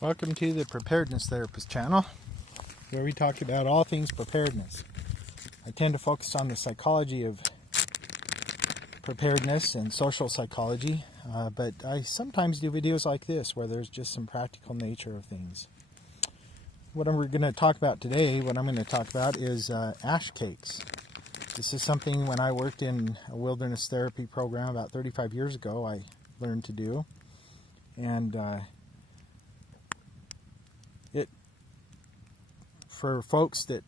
Welcome to the Preparedness Therapist channel, where we talk about all things preparedness. I tend to focus on the psychology of preparedness and social psychology, but I sometimes do videos like this where there's just some practical nature of things. What we're going to talk about today, what I'm going to talk about is ash cakes. This is something when I worked in a wilderness therapy program about 35 years ago I learned to do. And for folks that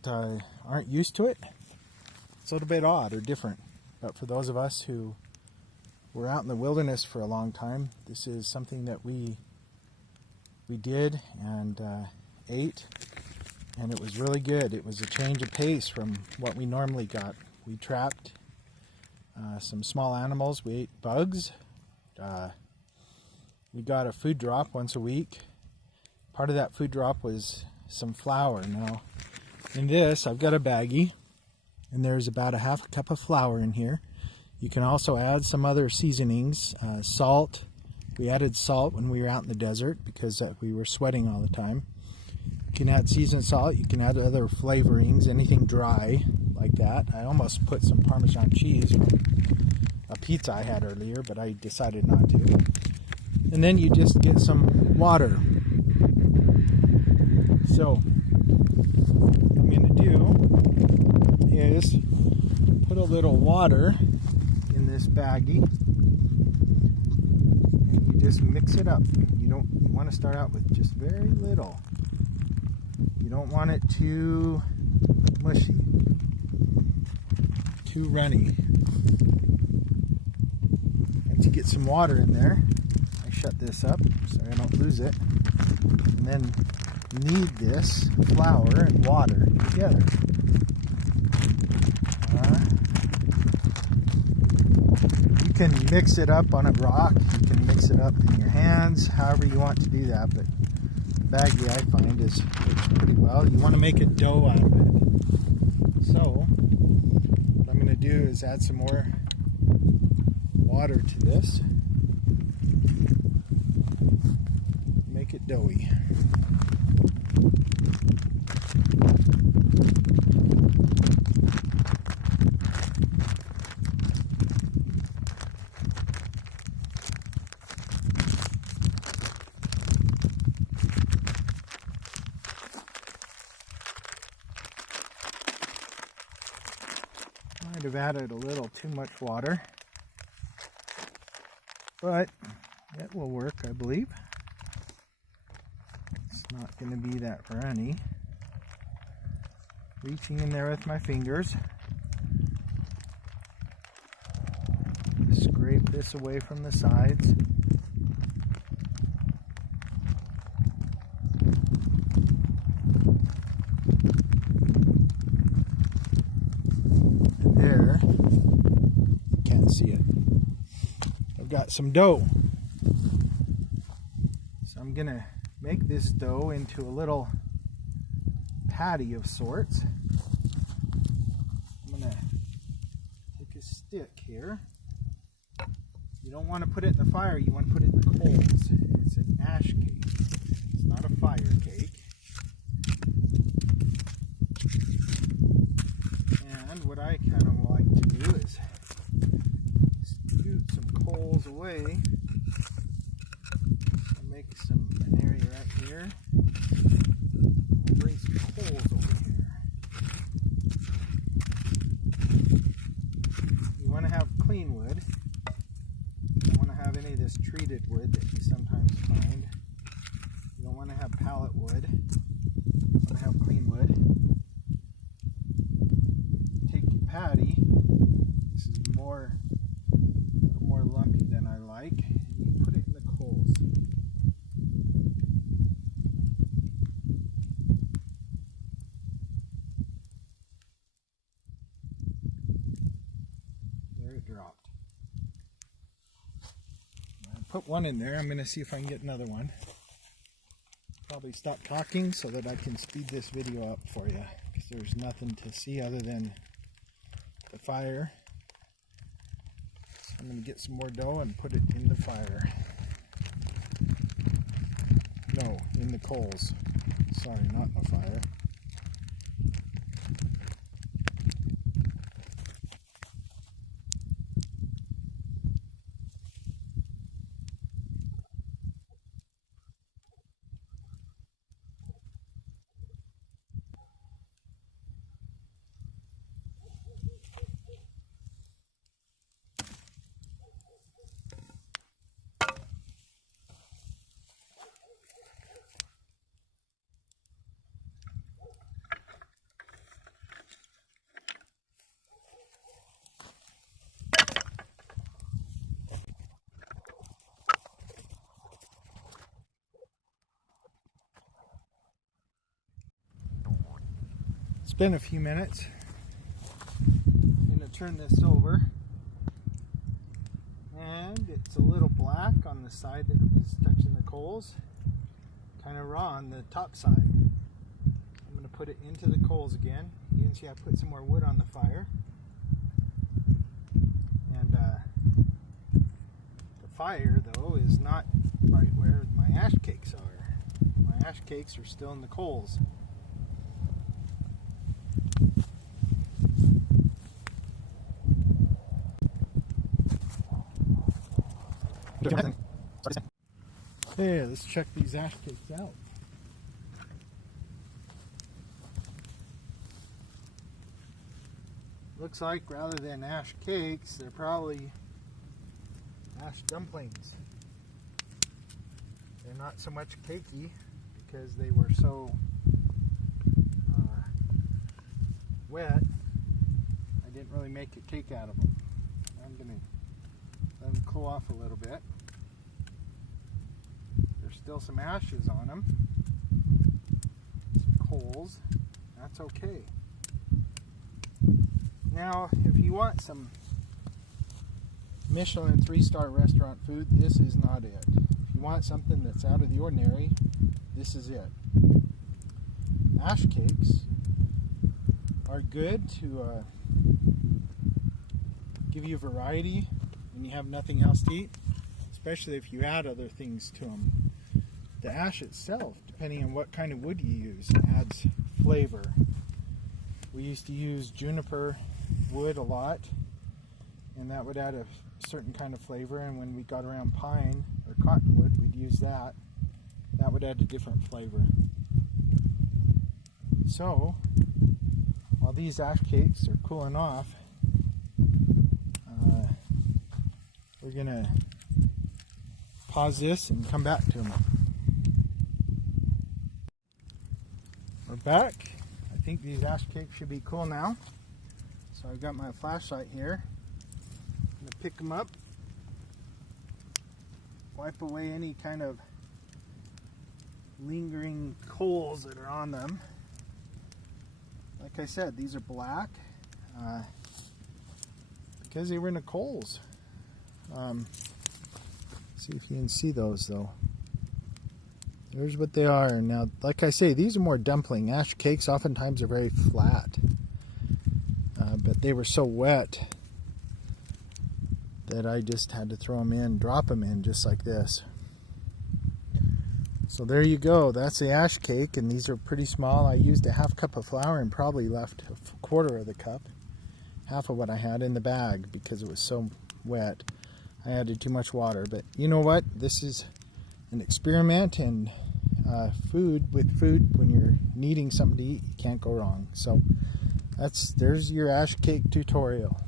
aren't used to it, it's a little bit odd or different. But for those of us who were out in the wilderness for a long time, this is something that we did and ate, and it was really good. It was a change of pace from what we normally got. We trapped some small animals. We ate bugs. We got a food drop once a week. Part of that food drop was some flour. Now, in this, I've got a baggie, and there's about a half a cup of flour in here. You can also add some other seasonings, salt. We added salt when we were out in the desert because we were sweating all the time. You can add seasoned salt. You can add other flavorings, anything dry like that. I almost put some Parmesan cheese from a pizza I had earlier, but I decided not to. And then you just get some water. So, what I'm going to do is put a little water in this baggie, and you just mix it up. You want to start out with just very little. You don't want it too mushy, too runny. Once you get some water in there, I shut this up so I don't lose it, and then knead this flour and water together. You can mix it up on a rock, you can mix it up in your hands, however you want to do that, but the baggie I find works pretty well. You want to make a dough out of it. So, what I'm going to do is add some more water to this. Make it doughy. Might have added a little too much water, but it will work, I believe. It's not going to be that runny. Reaching in there with my fingers. Scrape this away from the sides. And there, you can't see it. I've got some dough. So I'm going to make this dough into a little patty of sorts. I'm going to take a stick here. You don't want to put it in the fire, you want to put it in the coals. It's an ash cake. It's not a fire cake. And what I kind of like to do is scoot some coals away. I'll make an area right here. Bring some coals over here. You want to have clean wood. You don't want to have any of this treated wood that you sometimes find. You don't want to have pallet wood. You want to have clean wood. Take your patty. This is a little more lumpy than I like. And you put it in the coals. There it dropped. I put one in there. I'm going to see if I can get another one. Probably stop talking so that I can speed this video up for you, because there's nothing to see other than the fire. So I'm going to get some more dough and put it in the fire. No, in in the coals. Sorry, not in the fire. It's been a few minutes. I'm going to turn this over, and it's a little black on the side that it was touching the coals, kind of raw on the top side. I'm going to put it into the coals again. You can see I put some more wood on the fire, and the fire though is not right where my ash cakes are. My ash cakes are still in the coals. Hey, let's check these ash cakes out. Looks like rather than ash cakes, they're probably ash dumplings. They're not so much cakey because they were so wet. I didn't really make a cake out of them. I'm going to let them cool off a little bit. There's still some ashes on them, some coals. That's okay. Now, if you want some Michelin 3-star restaurant food, this is not it. If you want something that's out of the ordinary, this is it. Ash cakes are good to give you variety when you have nothing else to eat, especially if you add other things to them. The ash itself, depending on what kind of wood you use, adds flavor. We used to use juniper wood a lot, and that would add a certain kind of flavor, and when we got around pine or cottonwood, we'd use that. That would add a different flavor. So, while these ash cakes are cooling off, we're going to pause this and come back to them. We're back. I think these ash cakes should be cool now. So I've got my flashlight here. I'm going to pick them up, wipe away any kind of lingering coals that are on them. Like I said, these are black because they were in the coals. See if you can see those though. Here's what they are. Now, like I say, these are more dumpling. Ash cakes oftentimes are very flat. But they were so wet that I just had to throw them in, drop them in just like this. So there you go. That's the ash cake, and these are pretty small. I used a half cup of flour and probably left a quarter of the cup, half of what I had in the bag because it was so wet. I added too much water, but you know what? This is an experiment, and food, when you're needing something to eat, you can't go wrong. So there's your ash cake tutorial.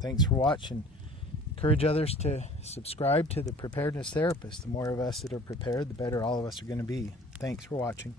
Thanks for watching. Encourage others to subscribe to the Preparedness Therapist. The more of us that are prepared, the better all of us are going to be. Thanks for watching.